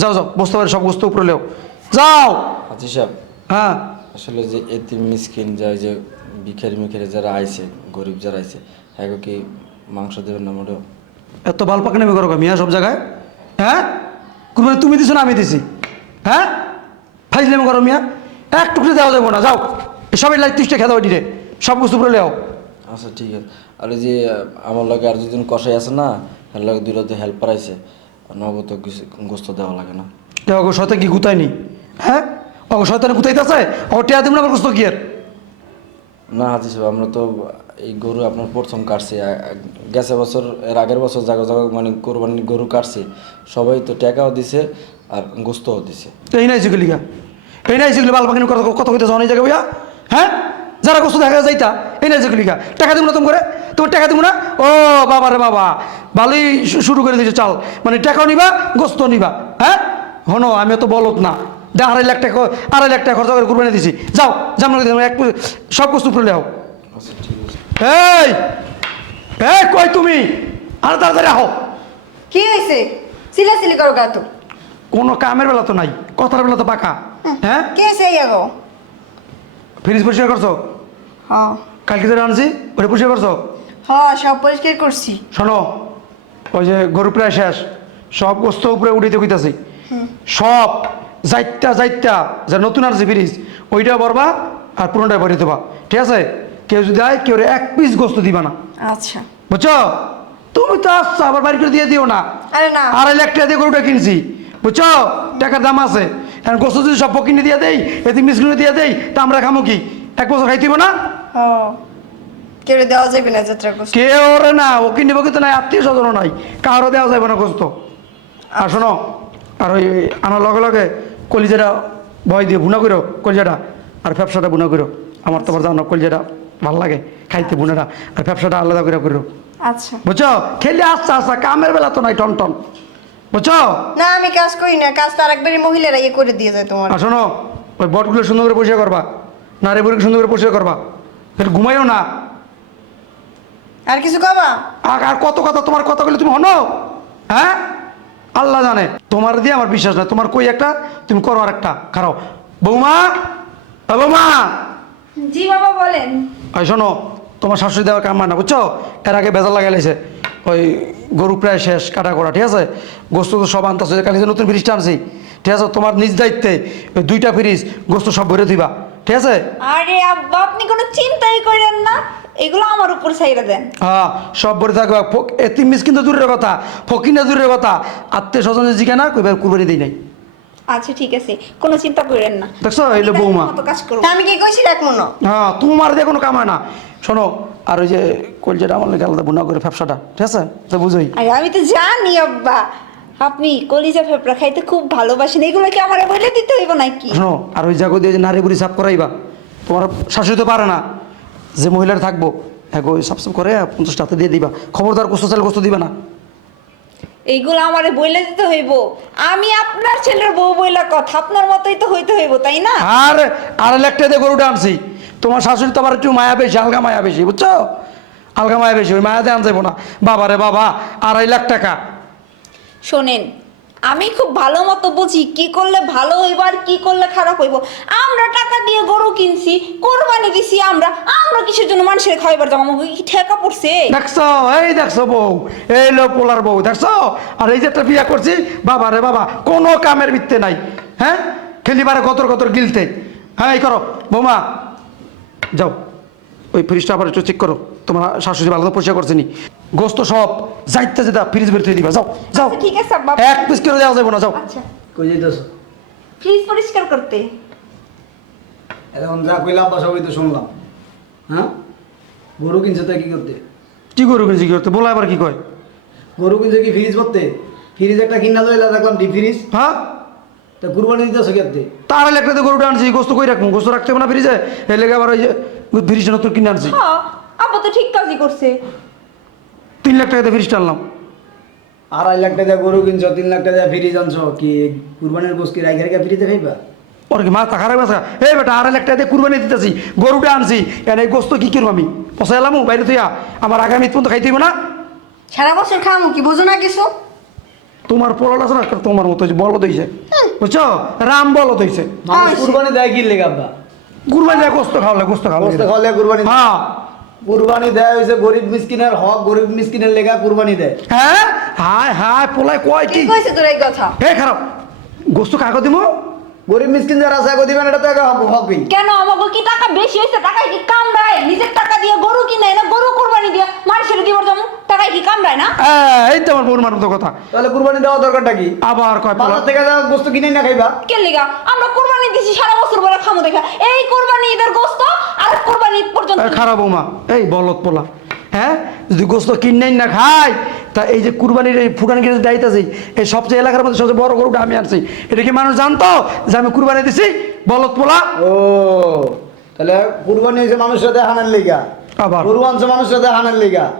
যাও যাও বসতে পারে সব বস্তু উপরে লেও। যাও! হাজি সাহেব হ্যাঁ। আসলে যে এতিম মিসকিন যায় যে ভিখারি মিখারি যারা আইছে গরিব যারা আইছে হ্যাঁ কি মাংস দেবেন না মোটেও? এত বাল পাকনামি করো গো মিয়া সব জায়গায়? হ্যাঁ? কুরবানি তুমি দিছো না আমি দিছি। হ্যাঁ? ফাইজলামি করো মিয়া। এক টুকরে দেওয়া যাব না যাও। সবাই লাইট তিরিশটা খেতে ওইটি রে সব বস্তু উপরে লেও। আচ্ছা ঠিক আছে। আর যে আমার লগে আর দুজন কষাই আছে না এর লগে দুইটা তো হেল্পার আইছে। নগদ গোস্ত দেওয়া লাগে না। অগো সতে কি গুতায়নি? হ্যাঁ? অগো শয়তানে গুতাইতেছে? ও টিয়া দিব না আমার কষ্ট কি আর না হাজি সাহেব আমরা তো এই গরু আপনার প্রথম কাটছি। গেছে বছর এর আগের বছর জায়গা জায়গা মানে কোরবানির গরু কাটছি। সবাই তো টাকাও দিছে আর গোস্তও দিছে। এই নাই গা এই নাই শিখলি বাল পাখিনি কথা কথা কইতেছ অনেক জায়গায় হ্যাঁ? যারা কষ্ট দেখা যাইতা এই নাই গা টাকা দিব না তুমি করে? তোমার টাকা দিব না? ও বাবা রে বাবা। ভালোই শুরু করে দিয়েছে চাল। মানে টাকাও নিবা গোস্ত নিবা হ্যাঁ? হনো আমি তো বলত না। দে আড়াই লাখ টাকা আড়াই লাখ টাকা খরচা করে কুরবানি দিছি যাও জামনা এক সব বস্তু উপরে লেও। এই এই কই তুমি? আর তাড়াতাড়ি আহো। কি হয়েছে? সিলাসিলি করো গা তো। কোনো কামের বেলা তো নাই কথার বেলা তো পাকা হ্যাঁ। কে হয়েছে আগো ফ্রিজ পরিষ্কার করছ? হ কালকে যেটা আনছি ওটা পরিষ্কার করছ? হ সব পরিষ্কার করছি। শোনো ওই যে গরু প্রায় শেষ সব বস্তু উপরে উঠিতে কইতাছি সব যাইতা যাইতা যে নতুন আনছি ফ্রিজ ওইটা ভরবা আর পুরোটা ভরে দেবা। ঠিক আছে? কেউ যদি আয় কেউ এক পিস গোস্ত দিবা না। আচ্ছা। বুঝছ? তুমি তো আসছো আবার বাড়ি করে দিয়ে দিও না। আরে না। আড়াই লাখ টাকা দিয়ে গরুটা কিনছি। বুঝছ? টাকার দাম আছে। এখন গোস্ত যদি সব কিনে দিয়ে দেই এতে মিসগুলো দিয়ে দেই তা আমরা খামো কি? এক বছর খাইতিব না? হ কেউ দেওয়া যাবে না যাত্রা করছি কে ওরে না ও কিনে বকি তো নাই আত্মীয় স্বজন নাই কারও দেওয়া যাবে না গোস্ত আর শোনো আর ওই আনার লগে লগে কলিজাটা ভয় দিয়ে বুনা করো কলিজাটা আর ব্যবসাটা বুনা করো আমার তোমার জানো কলিজাটা ভালো লাগে খাইতে বুনাটা আর ব্যবসাটা আলাদা করে করো আচ্ছা। বুঝছ? খেলে আস্তে আস্তে কামের বেলা তো নাই টন টন বুঝছ? না আমি কাজ করি না কাজ তো আরেকবারই মহিলারা ইয়ে করে দিয়ে যায় তোমার। আর শোনো ওই বটগুলো সুন্দর করে পরিষ্কার করবা। নারে বুড়িকে সুন্দর করে পরিষ্কার করবা। ফের ঘুমাইও না। আর কিছু কবা? আর আর কত কথা? তোমার কথাগুলো তুমি হনো? হ্যাঁ? আল্লাহ জানে। তোমার দিয়ে আমার বিশ্বাস না তোমার কই একটা? তুমি করো আর একটা খারাও। বৌমা? বৌমা! জি বাবা বলেন। ওই শোনো তোমার শাশুড়ি দেওয়ার কাম না বুঝছ? এর আগে বেজাল লাগাই লাইছে। ওই গরু প্রায় শেষ কাটা করা ঠিক আছে? গোস্ত তো সব আনতেছে কালকে যে নতুন ফ্রিজটা আনছি ঠিক আছে? তোমার নিজ দায়িত্বে ওই দুইটা ফ্রিজ গোস্ত সব ভরে দিবা ঠিক আছে? আরে আব্বা আপনি কোনো চিন্তাই করেন না। এগুলো আমার উপর ছাইরা দেন। হ্যাঁ সব ভরে থাকবা। ফক- এতিম মিস কিন্তু দূরের কথা। ফকিনা দূরের কথা। আত্মীয় স্বজন জিজ্ঞা না কইবার কুরবানি দিই নাই। আচ্ছা ঠিক আছে। কোনো চিন্তা করেন না। দেখছ এইলো বৌমা। কাজ করব। আমি কি কইছি রাখব না? হ্যাঁ তোমার দিয়ে কোনো কাম হয় না। শোনো আর ওই যে কলজাটা আমার লাগে আলাদা বুনা করে ব্যবসাটা ঠিক আছে? তো বুঝোই। আরে আমি তো জানি আব্বা। আপনি কলিজা ফেপড়া খাইতে খুব ভালোবাসেন। এগুলো কি আমার বলে দিতে হইব নাকি? শোনো আর ওই জায়গা দিয়ে যে নারী বুড়ি সাফ করাইবা তোমার শাশুড়ি তো পারে না। যে মহিলার থাকব হ্যাঁ সাফ সাফ করে পঞ্চাশ টাকা দিয়ে দিবা। খবরদার কষ্ট চাইলে কষ্ট দিবা না। এইগুলো আমারে বলে দিতে হইব। আমি আপনার ছেলের বউ বইলা কথা আপনার মতোই তো হইতে হইব তাই না? আর আড়াই লাখ টাকা দিয়ে গরুটা আনছি। তোমার শাশুড়ি তো আবার একটু মায়া বেশি আলগা মায়া বেশি বুঝছ? আলগা মায়া বেশি ওই মায়াতে আন যাব না। বাবা রে বাবা আড়াই লাখ টাকা। শোনেন আমি খুব ভালো মতো বুঝি কি করলে ভালো হইব আর কি করলে খারাপ হইব। আমরা টাকা দিয়ে গরু কিনছি, কোরবানি দিছি আমরা আমরা কিসের জন্য মানুষের খাইবার জমা কি ঠেকা পড়ছে? দেখছ? এই দেখছ বউ, এই লো পোলার বউ, দেখছ? আর এই যে একটা বিয়া করছি, বাবা রে বাবা, কোনো কামের ভিত্তে নাই হ্যাঁ? খেলিবারে কতর কতর গিলতে। হ্যাঁ এই করো, বৌমা, যাও। ওই ফ্রিজটা আবার একটু চেক করো, তোমার শাশুড়ি ভালো পরিষ্কার করছে নি। গোস্ত সব যাইতে যেটা ফ্রিজ বের দিবা। যাও যাও। আচ্ছা, ঠিক আছে আব্বা। এক পিস করে দেওয়া যাবে না যাও। আচ্ছা। কই যাইতেছ? ফ্রিজ পরিষ্কার করতে। এখন যা কইলাম বা সবই তো শুনলাম। হ্যাঁ? গরু কিনছে তাই কি করতে? কি করব কি করতে? বলা আবার কি কয়। গরু কিনছে কি ফ্রিজ করতে ফ্রিজ একটা কিনা লইলা দেখলাম ডিপ ফ্রিজ হ্যাঁ? তা কুরবানি দিতেছ কেতে তার একটা গরুটা আনছি গোস্ত কই রাখব? গোস্ত রাখতে হবে না ফ্রিজে এর লেগে আবার ওই যে ফ্রিজটা নতুন কিনে আনছি। হ্যাঁ আব্বা তো ঠিক কাজই করছে। তিন লাখ টাকা দিয়ে ফ্রিজটা আনলাম। আড়াই লাখ টাকা গরু কিনছো তিন লাখ টাকা ফ্রিজ আনছো কি কুরবানির গোস কি রাইখে রেখে ফ্রিজে খাইবা? ওর কি মাথা খারাপ আছে? এই বেটা আড়াই লাখ টাকা দিয়ে কুরবানি দিতেছি গরুটা আনছি এনে এই গোস্ত কি করব আমি? পয়সা এলাম বাইরে তুই আমার আগামী পর্যন্ত খাইতে হইব না? সারা বছর খামু কি বোঝো না কিছু? তোমার পোলাল আছে না তোমার মতো বলদ হয়েছে বুঝছ? রাম হয়েছে মানুষ কুরবানি দেয় কি লেগে আব্বা? কুরবানি দেয় গোস্ত খাওয়ালে গোস্ত খাওয়ালে গোস্ত খাওয়ালে কুরবানি হ্যাঁ। কুরবানি দেয় হয়েছে গরিব মিসকিনের হক গরিব মিসকিনের লেগা কুরবানি দেয়। হ্যাঁ? হায় হায় পোলায় কয় কি? কি কইছে তোর এই কথা? হে খারাপ গোস্ত দিব? গরিব মিসকিন যারা আছে আগে দিবেন এটা তো হক হকই কেন আমাকে কি টাকা বেশি হয়েছে? টাকায় কি কামড়ায়? নিজের টাকা দিয়ে গরু কিনে না গরু কোরবানি দিয়ে মানুষের দিবর যেমন টাকায় কি কামড়ায় না? এই তো আমার মতো কথা। তাহলে কুরবানি দেওয়া দরকারটা কি? আবার কয় পোলা? থেকে যা গোস্ত কিনে না খাইবা। কে লিগা? আমরা কোরবানি দিছি সারা বছর বলে খামো দেখা এই কোরবানি ঈদের গোস্ত আর কোরবানি ঈদ পর্যন্ত এই খারাপ বৌমা। এই বলত পোলা। হ্যাঁ? যদি গোস্ত কিনে না খাই তা এই যে কুরবানির এই ফুটান কিনে দায়িত্ব এই সবচেয়ে এলাকার মধ্যে সবচেয়ে বড় গরুটা আমি আনছি। এটা কি মানুষ জানতো যে আমি কুরবানি দিছি? বলত পোলা। ও তাহলে কুরবানি হয়েছে মানুষের সাথে হানার লেগা। আবার। গরু আনছে মানুষের সাথে হানার লেগা।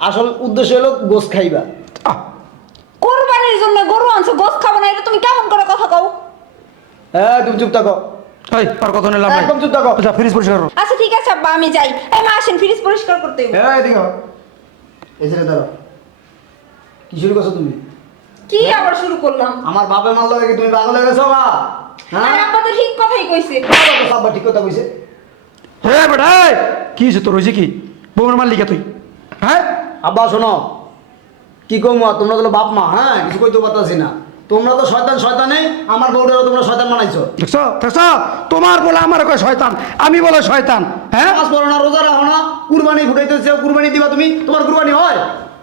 আসল উদ্দেশ্য হলো গোস খাইবা। আহ, কোরবানির জন্য গরু আনছো গোস্ত খাব না এটা তুমি কেমন করে কথা কও? হ্যাঁ তুমি চুপ থাকো। এই আর কথা নিলাম একদম চুপ থাকো। আচ্ছা ফ্রিজ পরিষ্কার করো। আচ্ছা ঠিক আছে আব্বা আমি যাই। এই মা আসেন ফ্রিজ পরিষ্কার করতে হবে। হ্যাঁ এদিকে হও। এই ছেলে দাঁড়াও। কি শুরু করছ তুমি? কি আবার শুরু করলাম? আমার তুমি পাগল হয়ে গেছো বা আরে হ্যাঁ আব্বা তো ঠিক কথাই কইছে। ঠিক কথা কইছে হ্যাঁ বেটা এই, কি হয়েছে তোর হয়েছে কি? বৌমার মালিকা তুই। হ্যাঁ? আব্বা শোনো। কি কমু তোমরা তো বাপ মা হ্যাঁ? কিছু কইতে পারতাছি না। তোমরা তো শয়তান শয়তানে? আমার বউটারও তোমরা শয়তান বানাইছো। দেখছ? দেখছ? তোমার বলে আমার কয় শয়তান আমি বলে শয়তান হ্যাঁ? নামাজ পড়ো না রোজা রাখো না কুরবানি ফুটাইতেছে কুরবানি দিবা তুমি তোমার কুরবানি হয়?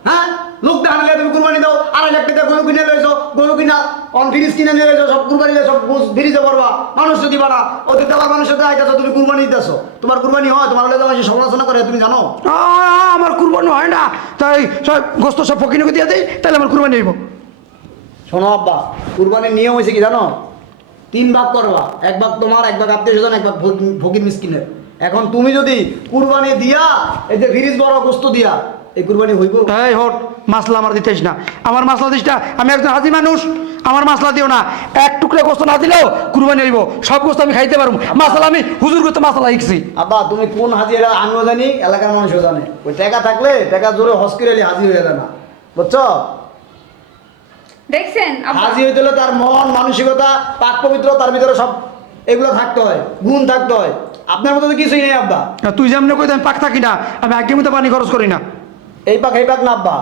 হ্যাঁ? লোক দেখালে তুমি কুরবানি দাও আড়াই লাখ টাকা গরু কিনে লইছো গরু কিনা অন ফ্রিজ কিনে নিয়ে লইছো সব কুরবানি দিয়ে সব ফ্রিজে পড়বা মানুষ যদি বাড়া ওদের দেওয়ার মানুষের সাথে আইতাছো তুমি কুরবানি দিতেছো তোমার কুরবানি হয় তোমার হলে তোমার সমালোচনা করে তুমি জানো? আমার কুরবানি হয় না তাই সব গোস্ত সব ফকিনকে দিয়ে দিই তাহলে আমার কুরবানি হইব। শোনো আব্বা কুরবানির নিয়ম হয়েছে কি জানো? তিন ভাগ করবা এক ভাগ তোমার এক ভাগ আত্মীয় স্বজন এক ভাগ ফকির মিসকিনের। এখন তুমি যদি কুরবানি দিয়া এই যে ফ্রিজ বড় গোস্ত দিয়া এই কুরবানি হইব? এই হট মাসলা আমার দিতেস না। আমার মাসলা দিস না আমি একজন হাজি মানুষ আমার মাসলা দিও না। এক টুকরা গোস্ত না দিলেও কুরবানি হইব সব গোস্ত আমি খাইতে পারব। মাসলা আমি হুজুর করতে মাসলা শিখছি আব্বা তুমি কোন হাজিরা আমিও জানি এলাকার মানুষও জানে। ওই টাকা থাকলে টাকা জোরে হসপিটালে হাজির হয়ে যাবে না। বুঝছ? দেখছেন হাজি হইতে হলে তার মন মানসিকতা পাক পবিত্র তার ভিতরে সব এগুলো থাকতে হয় গুণ থাকতে হয়। আপনার মতো তো কিছুই নেই আব্বা। তুই যেমন কই আমি পাক থাকি না আমি আগে মতো পানি খরচ করি না। এই পাক এই পাক না আব্বা।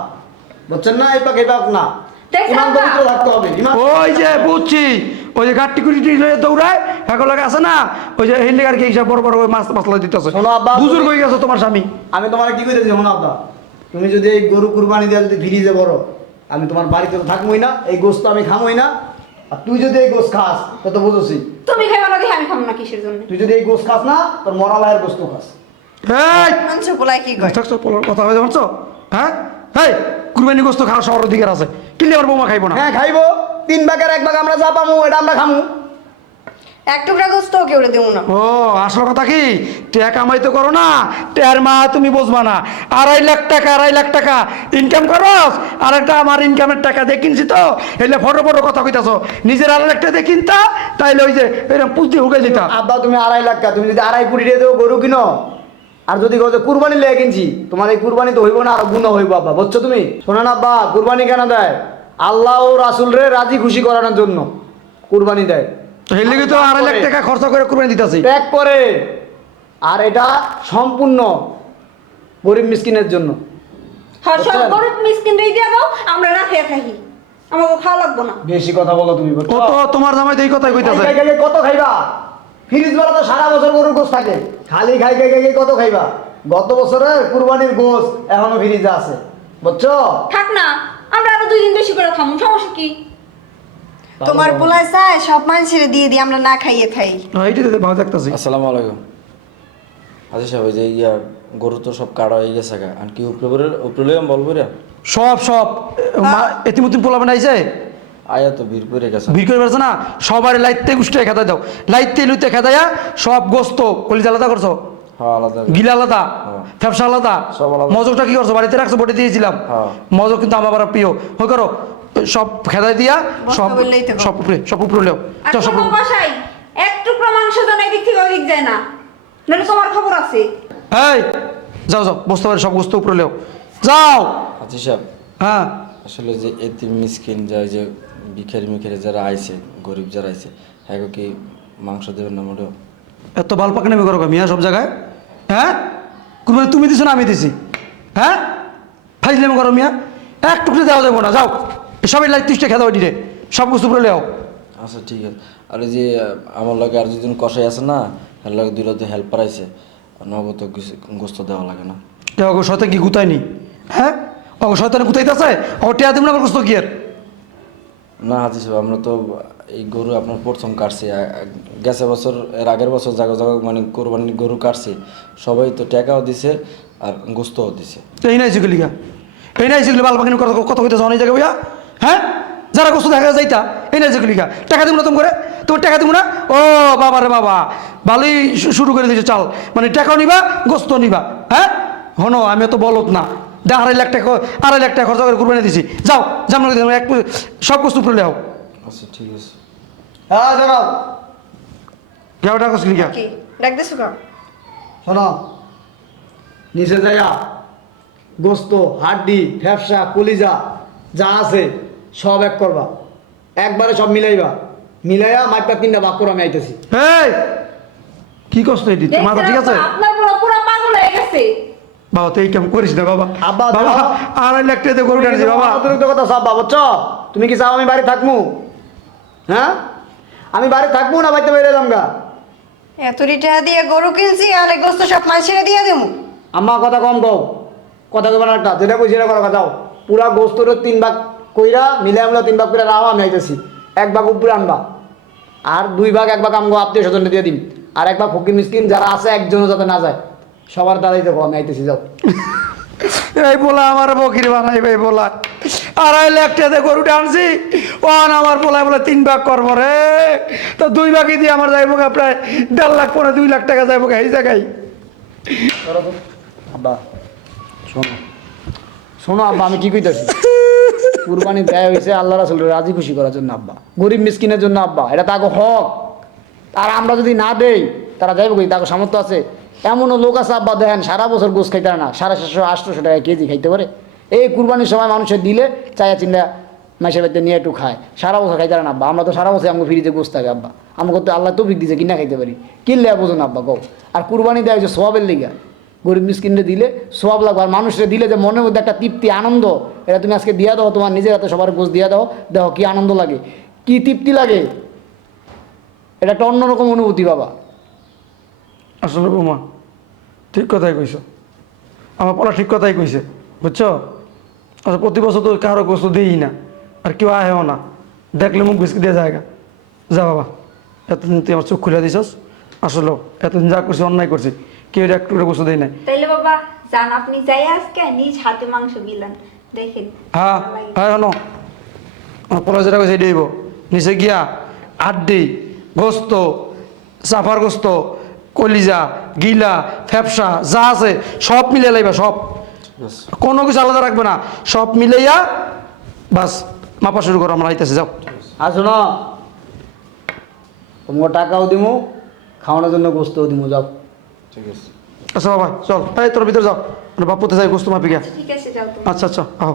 বুঝছেন না? এই পাক এই পাক না। ওই যে বুঝছি ওই যে গাড়ি কুড়ি দৌড়ায় আছে না ওই যে হিন্দি গাড়ি হিসাব বড় বড় ওই মাছ মশলা দিতেছে। শোনো আব্বা, বুজুর্গ হয়ে গেছে তোমার স্বামী? আমি তোমার কি কইতেছি শোনো আব্বা। তুমি যদি এই গরু কুরবানি দেওয়া যদি ফিরিয়ে বড় আমি তোমার বাড়িতে তো থাকবোই না এই গোস্ত আমি খামোই না। আর তুই যদি এই গোস্ত খাস তো তো বুঝছি তুমি খাইবা না দেখে আমি খাব না কিসের জন্য? তুই যদি এই গোস্ত খাস না তোর মরা লায়ের গোস্ত খাস। এই মাংস পোলাই কি কয়? থাকছো পোলার কথা হয়ে যাচ্ছ হ্যাঁ? এই কুরবানি গোস্ত খাওয়া সবার অধিকার আছে। কিনলে আমার বৌমা খাইবো না। হ্যাঁ খাইবো। তিন ভাগের এক ভাগ আমরা যা পামু এটা আমরা খামু। এক টুকরা গোস্ত কেউ দেবো না। ও আসল কথা কি? টাকা কামাই তো করো না টের মা তুমি বুঝবা না। আড়াই লাখ টাকা আড়াই লাখ টাকা ইনকাম করস আর একটা আমার ইনকামের টাকা দিয়ে কিনছি তো এলে ফটো ফটো কথা কইতাছ। নিজের আড়াই লাখ টাকা দিয়ে কিনতা তাইলে ওই যে এরকম পুঁজি হুকে দিতা। আব্বা তুমি আড়াই লাখ টাকা তুমি যদি আড়াই কোটি দিয়ে দেবো গরু কিনো আর যদি কুরবানি লেগে কিনছি তোমার এই কুরবানি তো হইব না আর গুণ হইব আব্বা বুঝছ তুমি? শোনো না আব্বা কুরবানি কেন দেয়? আল্লাহ ও রাসুল রে রাজি খুশি করানোর জন্য কুরবানি দেয়। তো এর তো আড়াই লাখ টাকা খরচা করে কুরবানি দিতাছি। ত্যাগ করে আর এটা সম্পূর্ণ গরিব মিসকিনের জন্য। হ্যাঁ সব গরিব মিসকিন রেই দাও আমরা না খেয়ে থাকি আমাকে খাওয়া লাগবো না। বেশি কথা বলো তুমি কত তোমার জামাই তো এই কথাই কইতাছে। কত খাইবা? ফ্রিজ বেলা তো সারা বছর গরুর গোস থাকে। খালি খাই খাই খাই খাই কত খাইবা? গত বছরের কুরবানির গোস এখনও ফ্রিজে আছে। বুঝছ? থাক না আমরা আরও দুই দিন বেশি করে খামু সমস্যা কি? তোমার পোলাই চায় সব মানুষের দিয়ে দিই আমরা না খাইয়ে খাই। এইটা তো ভালো দেখতাছি। আসসালামু আলাইকুম। আচ্ছা সাহেব যে ইয়া গরু তো সব কাটা হয়ে গেছে গা। আর কি উপরে উপরে বলব রে সব সব। এতিমতিম পোলা বানাইছে আয়া তো ভিড় পড়ে গেছে। ভিড় করে পারছে না? সবার লাইতে গুষ্টে খেতে দাও। লাইতে লুইতে খেদাইয়া সব গোস্ত কলিজা আলাদা করছ? হ্যাঁ গিলা আলাদা? হ্যাঁ। ফ্যাপসা আলাদা? সব মজকটা কি করছ? বাড়িতে রাখছো বটে দিয়েছিলাম। হ্যাঁ। মজক কিন্তু আমার প্রিয়। হয়ে করো সব খেদাই দিয়া সব সব উপরে সব উপরে লেও যাও, সব কোনো উপরে। বাসায় এক টুকরো মাংস দেন এদিক থেকে ওদিক যায় না। নাহলে তোমার খবর আছে। এই যাও যাও বসতে পারে সব বস্তু উপরে লেও যাও। আচ্ছা সাহেব হ্যাঁ। আসলে যে এতিম মিসকিন যায় যে ভিখারি মিখারি যারা আইছে গরিব যারা আইছে হ্যাঁ কি মাংস দেবেন না মোটেও? এত বাল পাকানামি করো গো মিয়া সব জায়গায়? হ্যাঁ? কুরবানি তুমি দিছো না আমি দিছি। হ্যাঁ? ফাইজলামি করো মিয়া। এক টুকরে দেওয়া যাব না যাও। সবাই লাইট তিরিশটা খেতে ওইটি রে। সব বস্তু করে লেও। আচ্ছা ঠিক আছে। আর এই যে আমার লগে আর দুদিন কষাই আছে না এর লগে দুইটা যে হেল্পার আইছে নগদ কিছু গোস্ত দেওয়া লাগে না। অগো শয়তান কি গুতায়নি? হ্যাঁ? অগো শয়তান গুতাইতেছে? অগো টিয়া দিব না আমার কষ্ট কি আর না হাজি সাহেব আমরা তো এই গরু আপনার প্রথম কাটছি। গেছে বছর এর আগের বছর জায়গা জায়গা মানে কোরবানির গরু কাটছি। সবাই তো টাকাও দিছে আর গোস্তও দিছে। এই নাই সেগুলি গা এই নাই সেগুলি বাল কথা কথা কইতেছ অনেক জায়গায় ভাইয়া হ্যাঁ? যারা কষ্ট দেখা যাইতা এই নাই সেগুলি গা টাকা দিব না তুমি করে তোমার টাকা দিব না? ও বাবা রে বাবা ভালোই শুরু করে দিয়েছে চাল। মানে টাকাও নিবা গোস্ত নিবা হ্যাঁ? হনো আমি তো বলত না। দে আড়াই লাখ টাকা আড়াই লাখ টাকা খরচা করে কুরবানি দিছি। যাও জামনা এক সব বস্তু করে লেও। আচ্ছা ঠিক আছে। হ্যাঁ শোনো যাও টাকা কসলি গা কি? ডাক দিছো কা শোনো নিচে যাইয়া গোস্ত হাড্ডি ফ্যাপসা কলিজা যা আছে সব এক করবা। একবারে সব মিলাইবা। মিলাইয়া মাইপটা তিনটা বাক করে আমি আইতেছি। এই কি কষ্ট এটি? মাথা ঠিক আছে? আপনার পুরো পুরো পাগল হয়ে গেছে। বাবা তো এই কেমন করিস না বাবা। আব্বা, বাবা। আড়াই লাখ টাকা গরু টানছি বাবা। অতিরিক্ত কথা সব বাবচ্চ তুমি কি চাও আমি বাড়ি থাকব হ্যাঁ? আমি বাড়ি থাকব না বাড়িতে বেরিয়ে যাম গা এত টাকা দিয়ে গরু কিনছি আর এই গোস্ত সব মানুষের দিয়ে দেবো। আম্মা কথা কম কও। কথা কবে না একটা। যেটা কই সেটা করা যাও পুরা গোস্তর তিন ভাগ কইরা মিলে আমরা তিন ভাগ করে রাও আমি আইতেছি। এক ভাগ উপরে আনবা। আর দুই ভাগ এক ভাগ আমগো আত্মীয় স্বজন দিয়ে দিন আর এক ভাগ ফকির মিসকিন যারা আছে একজনও যাতে না যায়। সবার দ্বারাই দেবো আমি আইতেছি যাও। এই বলা আমার বকির বানাই ভাই বলা। আড়াই লাখ টাকা গরু টানছি ওন আমার বলা বলে তিন ভাগ করব রে। তো দুই ভাগই দিয়ে আমার যাইব গা প্রায় দেড় লাখ পরে দুই লাখ টাকা যাইব গা এই জায়গায়। আব্বা শোনো। শোনো আব্বা আমি কি কইতাছি? কুরবানি দেয় হয়েছে আল্লাহ রাসুল রাজি খুশি করার জন্য, আব্বা। গরিব মিসকিনের জন্য, আব্বা। এটা তাকে হক। আর আমরা যদি না দেই, তারা যাইব কই? তাকে সামর্থ্য আছে। এমনও লোক আছে, আব্বা, দেখেন, সারা বছর গোস খাইতে না। সাড়ে সাতশো, আটশোশো টাকা কেজি খাইতে পারে। এই কুরবানির সময় মানুষের দিলে চায়া চিন্তা মাসের বাড়িতে নিয়ে একটু খায়। সারা বছর খাইতে না, আব্বা। আমরা তো সারা বছর আমাকে ফ্রিজে গোস থাকে, আব্বা। আমাকে তো আল্লাহ তো বিক দিছে কিনা খাইতে পারি। কিনলে বোঝুন আব্বা, কও। আর কুরবানি দেয় হচ্ছে সোয়াবের লিগা। গরিব মিসকিনরে দিলে সোয়াব লাগবে। আর মানুষরে দিলে যে মনের মধ্যে একটা তৃপ্তি, আনন্দ, এটা তুমি আজকে দিয়া দাও, তোমার নিজের হাতে সবার গোস দিয়া দাও। দেখো কি আনন্দ লাগে। কি তৃপ্তি লাগে? এটা একটা অন্যরকম অনুভূতি, বাবা। আসলে বৌমা, ঠিক কথাই কইছ। আমার পলা ঠিক কথাই কইছে, বুঝছ? আচ্ছা প্রতি বছর তো কারও গোস্ত দিই না, আর কেউ আহেও না। দেখলে মুখ বিস্কি দিয়ে জায়গা যা বাবা, এতদিন তুই আমার চোখ খুলে দিছস। আসলে এতদিন যা করছি, অন্যায় করছি। কেউ একটু করে গোস্ত দেয় নাই। তাইলে বাবা যান আপনি যাই আজকে নিজ হাতে মাংস গিলান। দেখেন হ্যাঁ। হ্যাঁ শোনো। পলা যেটা কইছে দিব নিচে গিয়া আড্ডি গোস্ত সাফার গোস্ত কলিজা গিলা ফ্যাপসা যা আছে সব মিলে লাইবা সব। কোনো কিছু আলাদা রাখবে না। সব মিলাইয়া বাস মাপা শুরু করো আমরা আইতেছে যাও। আর শোনো তোমাকে টাকাও দিমু খাওয়ানোর জন্য গোস্তও দিমু যাও। ঠিক আছে। আচ্ছা বাবা চল। তাই তোর ভিতরে যাও। বাপুতে যাই গোস্ত মাপি গিয়া। ঠিক আছে যাও আচ্ছা আচ্ছা আহ।